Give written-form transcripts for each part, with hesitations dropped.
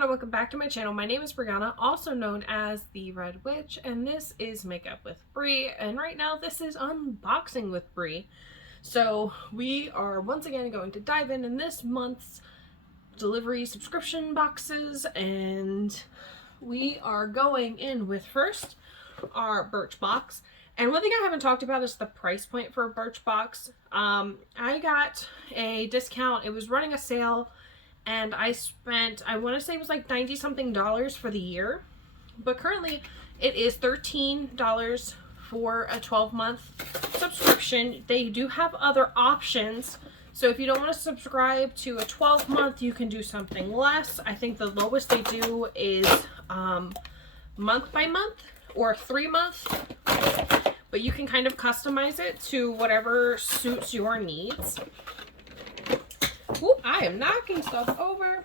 everyone and welcome back to my channel. My name is Brianna, also known as the Red Witch, and this is Makeup with Briii, and right now this is Unboxing with Briii. So we are once again going to dive in this month's delivery subscription boxes, and we are going in with first our Birchbox. And one thing I haven't talked about is the price point for a Birchbox. I got a discount. It was running a sale, and I spent, I want to say it was like $90 something for the year, but currently it is $13 for a 12-month subscription. They do have other options, so if you don't want to subscribe to a 12-month, you can do something less. I think the lowest they do is month by month or 3-month, but you can kind of customize it to whatever suits your needs. Whoop, I am knocking stuff over.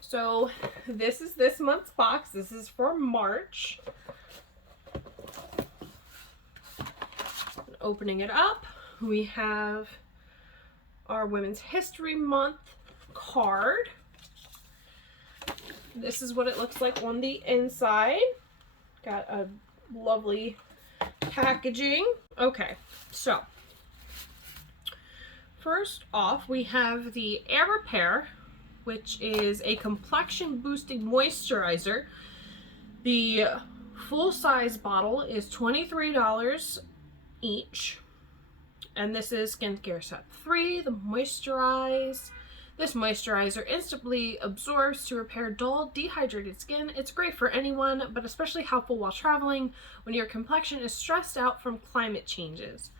So this is this month's box. This is for March. Opening it up, we have our Women's History Month card. This is what it looks like on the inside. Got a lovely packaging. Okay, so first off, we have the Air Repair, which is a complexion boosting moisturizer. The full size bottle is $23 each, and this is skincare step 3, the moisturize. This moisturizer instantly absorbs to repair dull, dehydrated skin. It's great for anyone, but especially helpful while traveling when your complexion is stressed out from climate changes.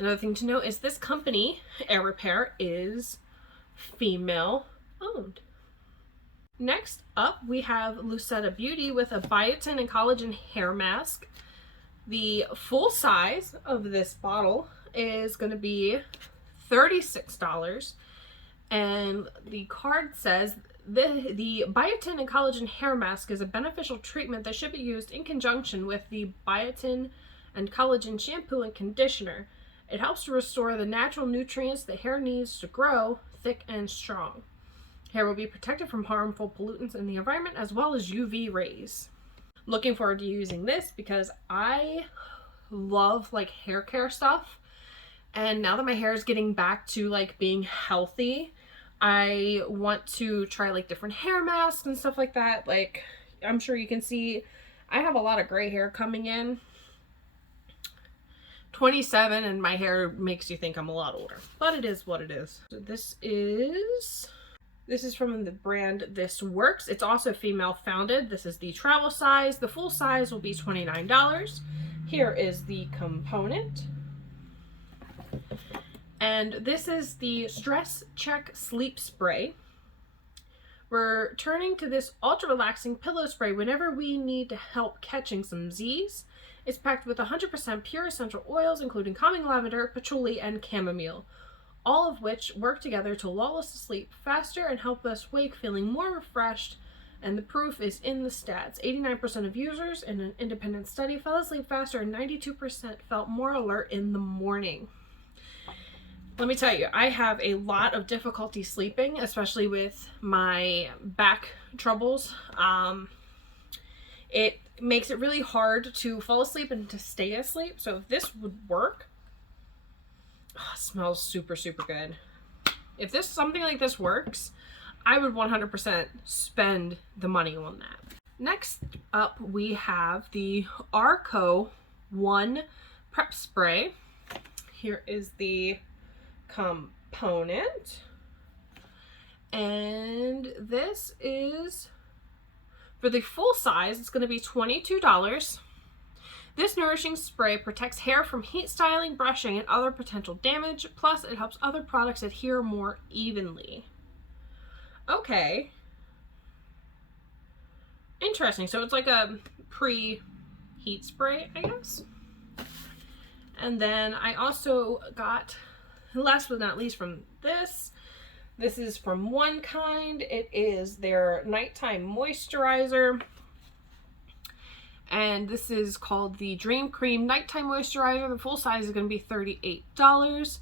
Another thing to note is this company, Air Repair, is female owned. Next up, we have Lucetta Beauty with a Biotin and Collagen hair mask. The full size of this bottle is going to be $36. And the card says the Biotin and Collagen hair mask is a beneficial treatment that should be used in conjunction with the Biotin and Collagen shampoo and conditioner. It helps to restore the natural nutrients the hair needs to grow thick and strong. Hair will be protected from harmful pollutants in the environment as well as UV rays. Looking forward to using this because I love like hair care stuff. And now that my hair is getting back to like being healthy, I want to try like different hair masks and stuff like that. Like, I'm sure you can see I have a lot of gray hair coming in. 27, and my hair makes you think I'm a lot older, but it is what it is. So this is from the brand This Works. It's also female founded. This is the travel size. The full size will be $29. Here is the component. And this is the Stress Check Sleep Spray. We're turning to this ultra relaxing pillow spray whenever we need to help catching some Z's. It's packed with 100% pure essential oils, including calming lavender, patchouli, and chamomile, all of which work together to lull us to sleep faster and help us wake feeling more refreshed. And the proof is in the stats. 89% of users in an independent study fell asleep faster, and 92% felt more alert in the morning. Let me tell you, I have a lot of difficulty sleeping, especially with my back troubles. It makes it really hard to fall asleep and to stay asleep. So if this would work, it smells super, super good. If something like this works, I would 100% spend the money on that. Next up, we have the Arco 1 Prep Spray. Here is the component, and this is for the full size. It's going to be $22. This nourishing spray protects hair from heat styling, brushing, and other potential damage. Plus, it helps other products adhere more evenly. Okay, interesting. So it's like a pre-heat spray, I guess. And then I also got, last but not least, from this. This is from One Kind. It is their nighttime moisturizer. And this is called the Dream Cream Nighttime Moisturizer. The full size is going to be $38.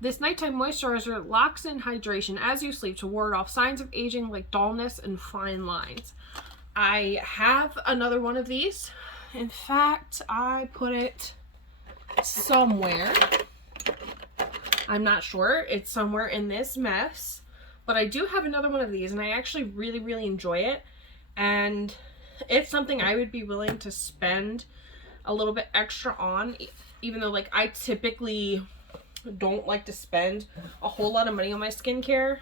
This nighttime moisturizer locks in hydration as you sleep to ward off signs of aging like dullness and fine lines. I have another one of these. In fact, I put it somewhere. I'm not sure. It's somewhere in this mess. But I do have another one of these, and I actually really, really enjoy it. And it's something I would be willing to spend a little bit extra on, even though like I typically don't like to spend a whole lot of money on my skincare,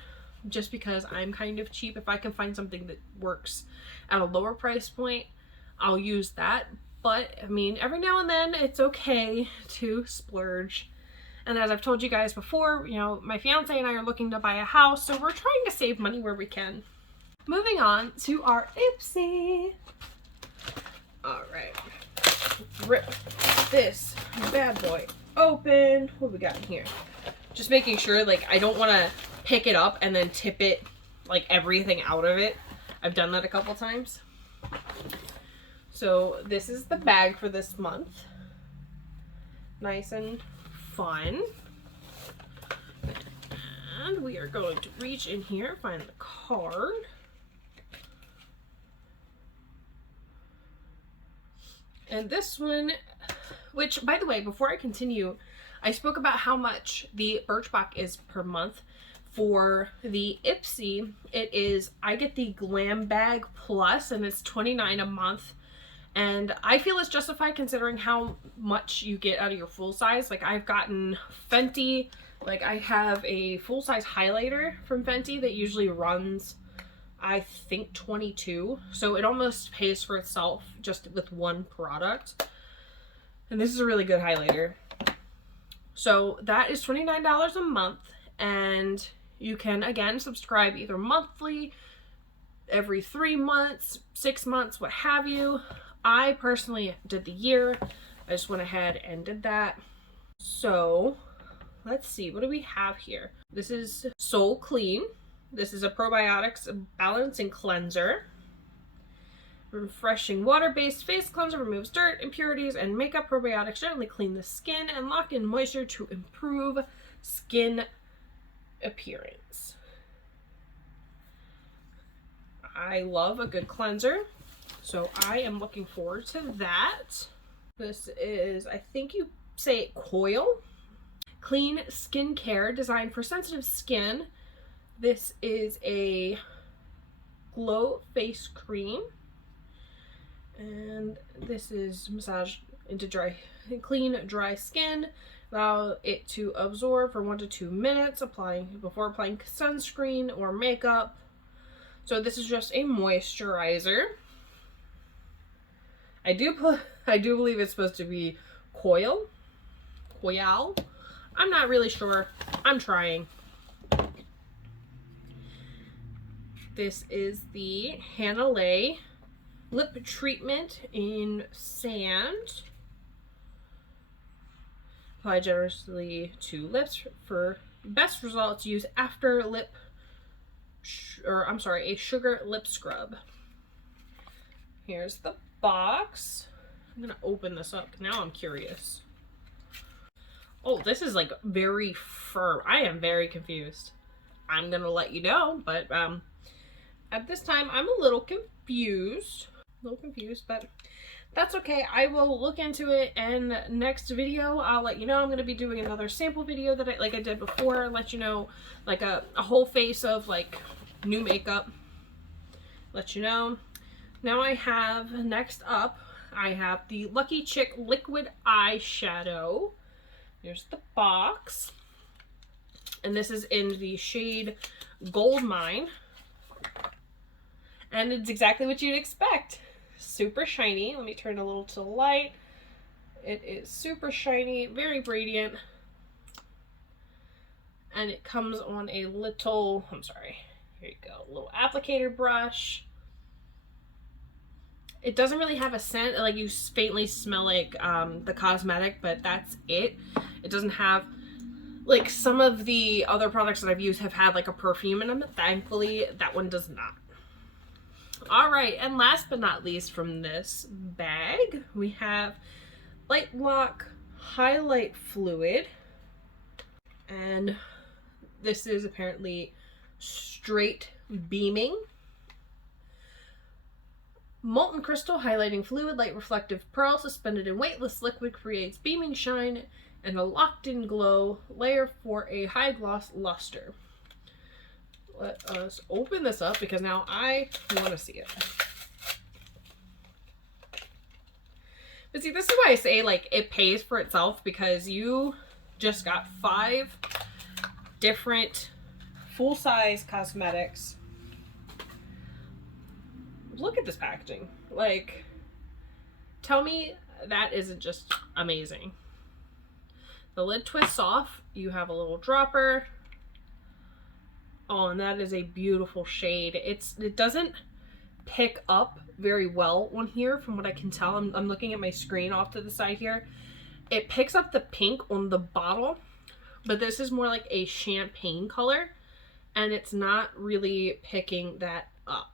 just because I'm kind of cheap. If I can find something that works at a lower price point, I'll use that. But I mean, every now and then it's okay to splurge. And as I've told you guys before, you know, my fiance and I are looking to buy a house, so we're trying to save money where we can. Moving on to our Ipsy. All right, rip this bad boy open. What we got in here? Just making sure, like, I don't want to pick it up and then tip it, like, everything out of it. I've done that a couple times. So this is the bag for this month. Nice and fun. And we are going to reach in here, find the card. And this one, which, by the way, before I continue, I spoke about how much the Birchbox is per month. For the Ipsy, it is, I get the Glam Bag Plus, and it's $29 a month. And I feel it's justified considering how much you get out of your full size. Like, I've gotten Fenty, like I have a full size highlighter from Fenty that usually runs, I think, $22. So it almost pays for itself just with one product. And this is a really good highlighter. So that is $29 a month, and you can, again, subscribe either monthly, every 3 months, 6 months, what have you. I personally did the year. I just went ahead and did that. So let's see, what do we have here? This is Soul Clean. This is a probiotics balancing cleanser. Refreshing water-based face cleanser removes dirt, impurities, and makeup. Probiotics gently clean the skin and lock in moisture to improve skin appearance. I love a good cleanser, so I am looking forward to that. This is, I think you say Coil. Clean skincare designed for sensitive skin. This is a glow face cream. And this is massage into clean, dry skin. Allow it to absorb for 1 to 2 minutes, before applying sunscreen or makeup. So this is just a moisturizer. I do believe it's supposed to be Coil. I'm not really sure. I'm trying. This is the Hanalei Lip Treatment in Sand. Apply generously to lips for best results. Use after a sugar lip scrub. Here's the box. I'm gonna open this up. Now I'm curious. Oh, this is like very firm. I am very confused. I'm gonna let you know, but at this time I'm a little confused. But that's okay. I will look into it, and next video I'll let you know. I'm going to be doing another sample video that I did before, let you know, like a whole face of like new makeup, let you know. Now I have, next up, I have the Lucky Chick Liquid Eyeshadow. Here's the box, and this is in the shade Gold Mine, and it's exactly what you'd expect. Super shiny. Let me turn a little to the light. It is super shiny, very radiant, and it comes on a little, here you go, a little applicator brush. It doesn't really have a scent, like you faintly smell like the cosmetic, but that's it. It doesn't have, like some of the other products that I've used have had like a perfume in them. Thankfully, that one does not. All right, and last but not least from this bag, we have Light Block Highlight Fluid. And this is apparently straight beaming. Molten crystal highlighting fluid, light reflective pearl suspended in weightless liquid creates beaming shine and a locked in glow layer for a high gloss luster. Let us open this up because now I want to see it. But see, this is why I say, like, it pays for itself, because you just got 5 different full-size cosmetics. Look at this packaging. Like, tell me that isn't just amazing. The lid twists off. You have a little dropper. Oh, and that is a beautiful shade. It doesn't pick up very well on here from what I can tell. I'm looking at my screen off to the side here. It picks up the pink on the bottle, but this is more like a champagne color, and it's not really picking that up.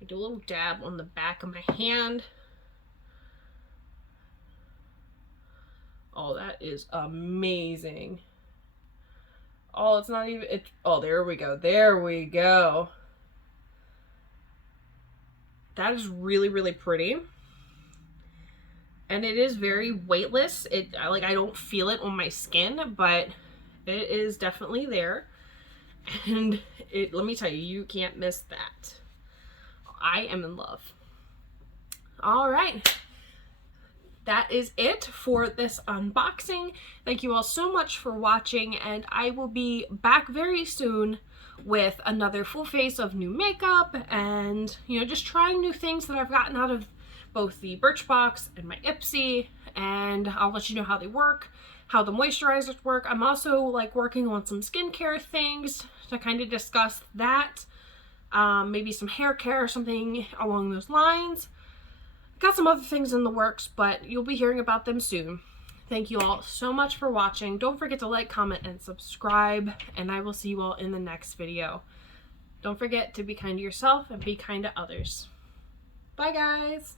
I do a little dab on the back of my hand. Oh, that is amazing. Oh, it's not even, oh, there we go. There we go. That is really, really pretty. And it is very weightless. I don't feel it on my skin, but it is definitely there. And let me tell you, you can't miss that. I am in love. All right. That is it for this unboxing. Thank you all so much for watching, and I will be back very soon with another full face of new makeup and, you know, just trying new things that I've gotten out of both the Birchbox and my Ipsy, and I'll let you know how they work, how the moisturizers work. I'm also like working on some skincare things to kind of discuss that, maybe some hair care or something along those lines. Got some other things in the works, but you'll be hearing about them soon. Thank you all so much for watching. Don't forget to like, comment, and subscribe, and I will see you all in the next video. Don't forget to be kind to yourself and be kind to others. Bye, guys!